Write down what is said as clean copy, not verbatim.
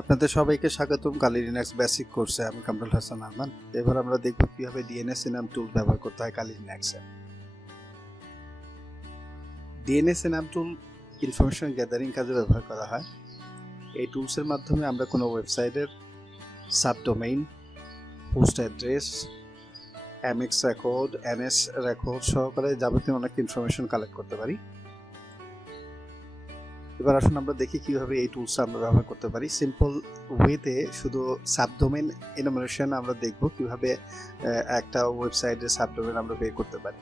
আপনাদের সবাইকে স্বাগতম কালি লিনাক্স বেসিক কোর্সে। আমি কামরুল হাসান আহমান। এবার আমরা দেখব কিভাবে Dnsenum টুল ব্যবহার করতে হয় কালি লিনাক্সে। Dnsenum টুল ইনফরমেশন গ্যাদারিং কাজে ব্যবহার করা হয়। এই টুলসের মাধ্যমে আমরা কোনো ওয়েবসাইটের subdomain, post address, MX record, NS record সহকারে যাবতীয় অনেক ইনফরমেশন কালেক্ট করতে পারি। এবার আসুন আমরা দেখি কিভাবে এই টুলস আমরা ব্যবহার করতে পারি। সিম্পল ওয়েতে শুধু সাবডোমেন এনুমারেশন আমরা দেখব কিভাবে একটা ওয়েবসাইটের সাবডোমেন আমরা বের করতে পারি।